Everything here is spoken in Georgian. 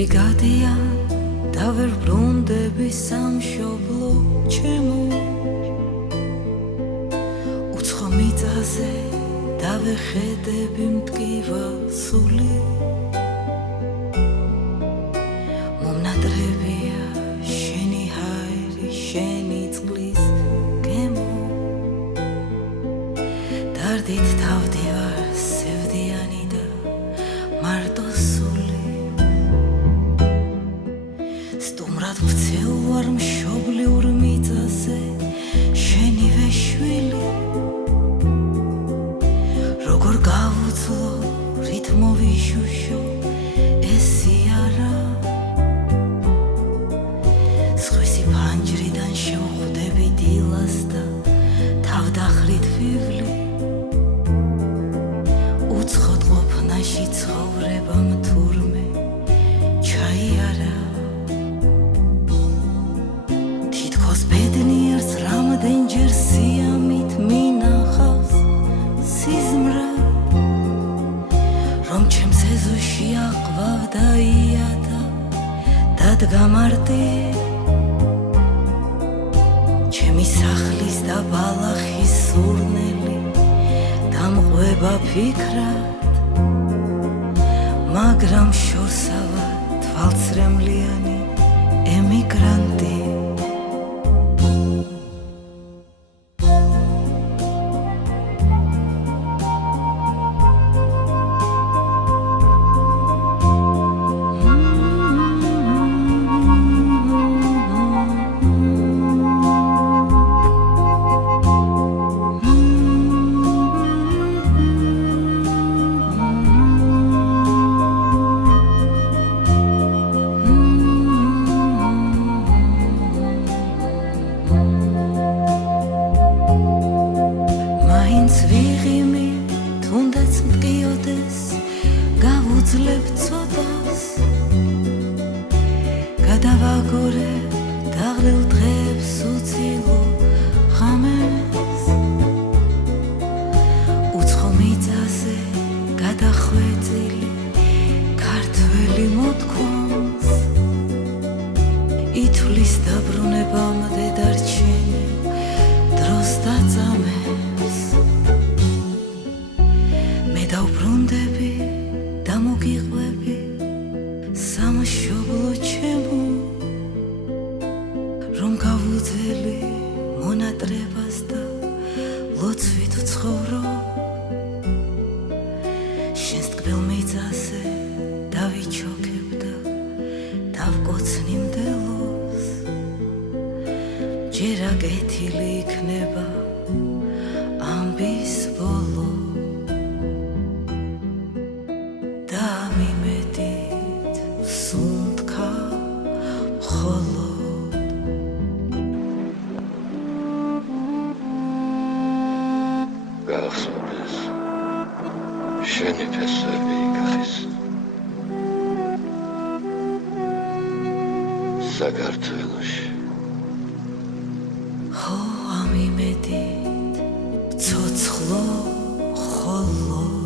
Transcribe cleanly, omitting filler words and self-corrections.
წლები გადიან და ვერ ბრუნდები სამშობლო ჩემო უცხო მიწაზე და ვეხედები მტკივა სული მომნადრებია შენი ჰაერი შენი წყლის გემო დარდით თავდივარ სევდიანი და მარტო სული სტუმრად ვცელ ვარ მშობლიურ მიწაზე შენივე შვილი როგორ გავუძლო რით მოვიშუშო ეს სიარა სხვისი ფანჯრიდან შევხვდები დილას და თავდახრით ვივლი უცხოდ ყოფნაში ცხოვრებამ თურმე ჩაიარა თითქოს ბედნიერს რამდენჯერ სიამით მინახავს სიზმრა რომ ჩემს ეზოში აყვავდა იადა დადგა მარტი ჩემი სახლის და ბალახის სურნელი დამყვება ფიქრად მაგრამ შორსავა თვალცრემლიანი ემიგრანტი ვიღიმი თუნდაც მტკიოდეს გავუძლებ ცოტას გადავაგორებ დაღლილ დღეებს უცილო ღამეს უცხო მიწაზე გადახვეწილი ქართველი მოთქვამს ითვლის დაბრუნებამდე დარჩენილ დროს დაწამებს დავბრუნდები და მოგიყვები სამშობლო ჩემო რომ გავუძელი მონატრებას და ლოცვით ვცხოვრო შენს ტკბილ მიწაზე დავიჩოქებ და დავკოცნი მდელოს ჯერ აკეთილი იქნება ამბის ბოლო მიმედით სუნთქა მხოლოდ გახსოვდეს შენი ფესვები იქარის საქართველოში ხო ამიმედით ცოცხლო მხოლოდ